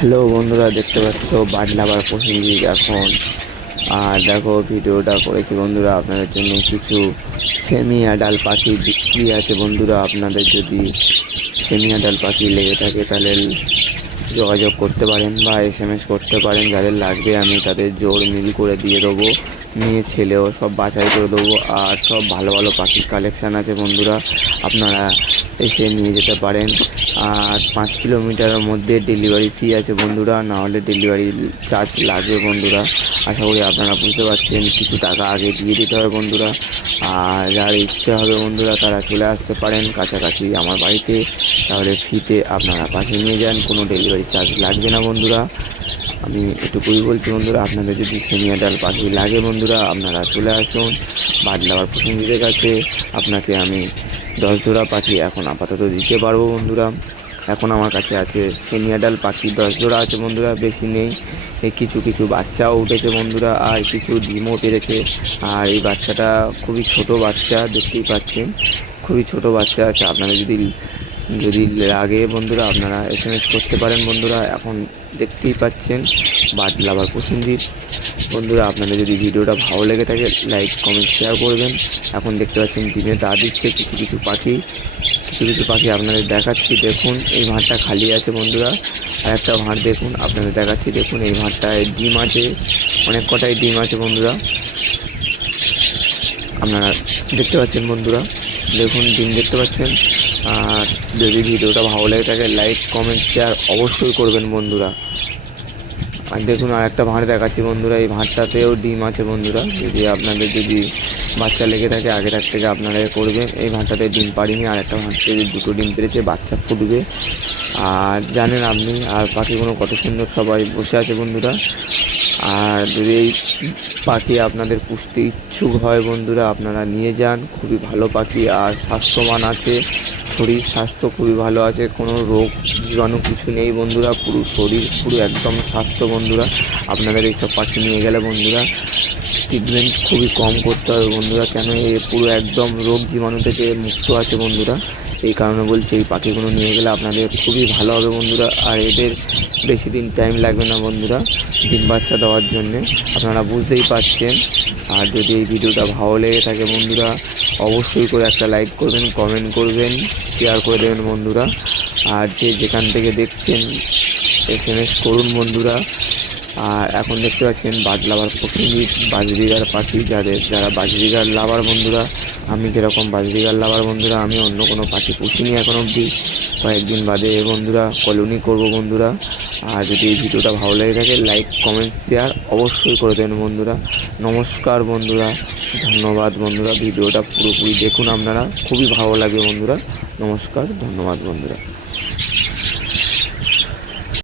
Hello বন্ধুরা, দেখতে পাচ্ছ বার্ড লাভার প্রসেনজিৎ এখন। আর দেখো, ভিডিওটা করেছি বন্ধুরা আপনাদের জন্য। কিছু সেমি অ্যাডাল পাখি বিক্রি আছে বন্ধুরা। আপনাদের যদি সেমি অ্যাডাল পাখি লেগে থাকে তাহলে যোগাযোগ করতে পারেন বা SMS করতে পারেন। যাদের লাগবে আমি তাদের জোড় মিল করে দিয়ে দেবো, মেয়ে ছেলেও সব বাছাই করে দেবো। আর সব ভালো ভালো পাখির কালেকশান আছে বন্ধুরা, আপনারা এসে নিয়ে যেতে পারেন। আর 5 কিলোমিটারের মধ্যে ডেলিভারি ফি আছে বন্ধুরা, না হলে ডেলিভারি চার্জ লাগবে বন্ধুরা। আশা করি আপনারা বুঝতে পারছেন, কিছু টাকা আগে দিয়ে দিতে হবে বন্ধুরা। আর যার ইচ্ছে হবে বন্ধুরা তারা চলে আসতে পারেন কাছাকাছি আমার বাড়িতে, তাহলে ফ্রিতে আপনারা পাখি নিয়ে যান, কোনো ডেলিভারি চার্জ লাগবে না বন্ধুরা। আমি এটুকুই বলছি বন্ধুরা, আপনাদের যদি সেমি অ্যাডাল পাখি লাগে বন্ধুরা আপনারা চলে আসুন বার্ড লাভার প্রসেনজিতের কাছে। আপনাকে আমি 10 জোড়া পাখি এখন আপাতত দিতে পারবো বন্ধুরা। এখন আমার কাছে আছে সেমি অ্যাডাল পাখি 10 জোড়া আছে বন্ধুরা, বেশি নেই। এই কিছু কিছু বাচ্চাও উঠেছে বন্ধুরা, আর কিছু ডিমও পেরেছে। আর এই বাচ্চাটা খুবই ছোট বাচ্চা, দেখতেই পাচ্ছেন খুবই ছোট বাচ্চা আছে। আপনারা যদি লাগে বন্ধুরা আপনারা SMS করতে পারেন বন্ধুরা। এখন দেখতেই পাচ্ছেন বার্ড লাভার প্রসেনজিৎ বন্ধুরা। আপনাদের যদি ভিডিওটা ভালো লেগে থাকে লাইক কমেন্ট শেয়ার করবেন। এখন দেখতে পাচ্ছেন ডিমে দা দিচ্ছে কিছু কিছু পাখি আপনাদের দেখাচ্ছি। দেখুন এই ভাঁড়টা খালি আছে বন্ধুরা, আর একটা ভাঁড় দেখুন আপনাদের দেখাচ্ছি। দেখুন এই ভাঁড়টায় ডিম আছে, অনেক কটাই ডিম আছে বন্ধুরা, আপনারা দেখতে পাচ্ছেন বন্ধুরা। দেখুন ডিম দেখতে পাচ্ছেন। আর যদি ভিডিওটা ভালো লেগে থাকে লাইক কমেন্ট শেয়ার অবশ্যই করবেন বন্ধুরা। আর দেখুন আর একটা ভাঁড় দেখাচ্ছি বন্ধুরা, এই ভাঁড়টাতেও ডিম আছে বন্ধুরা। আপনাদের যদি বাচ্চা লেগে থাকে আগে থেকে আপনারা করবেন। এই ভাঁড়টাতে ডিম পারিনি, আর একটা ভাঁড়তে 2টো ডিম পেরেছে, বাচ্চা ফুটবে। আর জানেন আপনি আর পাখিগুলো কত সুন্দর সবাই বসে আছে বন্ধুরা। আর যদি এই পাখি আপনাদের পুষতে ইচ্ছুক হয় বন্ধুরা আপনারা নিয়ে যান, খুবই ভালো পাখি আর স্বাস্থ্যবান আছে, শরীর স্বাস্থ্য খুবই ভালো আছে, কোনো রোগ জীবাণু কিছু নেই বন্ধুরা, পুরো শরীর পুরো একদম স্বাস্থ্য বন্ধুরা। আপনাদের এইসব পাখি নিয়ে গেলে বন্ধুরা ট্রিটমেন্ট খুবই কম করতে হবে বন্ধুরা, কেন পুরো একদম রোগ জীবাণু থেকে মুক্ত আছে বন্ধুরা। এই কারণে বলছি এই পাখিগুলো নিয়ে গেলে আপনাদের খুবই ভালো হবে বন্ধুরা। আর এদের বেশি দিন টাইম লাগবে না বন্ধুরা ডিম বাচ্চা দেওয়ার জন্যে, আপনারা বুঝতেই পারছেন। আর যদি এই ভিডিওটা ভালো লেগে থাকে বন্ধুরা অবশ্যই করে একটা লাইক করবেন, কমেন্ট করবেন, শেয়ার করে দেবেন বন্ধুরা। আর যেখান থেকে দেখছেন SMS করুন বন্ধুরা। আর এখন দেখতে পাচ্ছেন বার্ড লাভার প্রসেনজিৎ বাজরিগার পাখি, যারা বাজরিগার লাভার বন্ধুরা, আমি যেরকম বাজরিগার লাভার বন্ধুরা, আমি অন্য কোনো পাখি পুষিনি এখন অবধি। কয়েকদিন বাদে বন্ধুরা কলোনি করব বন্ধুরা। আর যদি এই ভিডিওটা ভালো লেগে থাকে লাইক কমেন্ট শেয়ার অবশ্যই করে দেবেন বন্ধুরা। নমস্কার বন্ধুরা, ধন্যবাদ বন্ধুরা। ভিডিওটা পুরোপুরি দেখুন আপনারা, খুবই ভালো লাগবে বন্ধুরা। নমস্কার, ধন্যবাদ বন্ধুরা।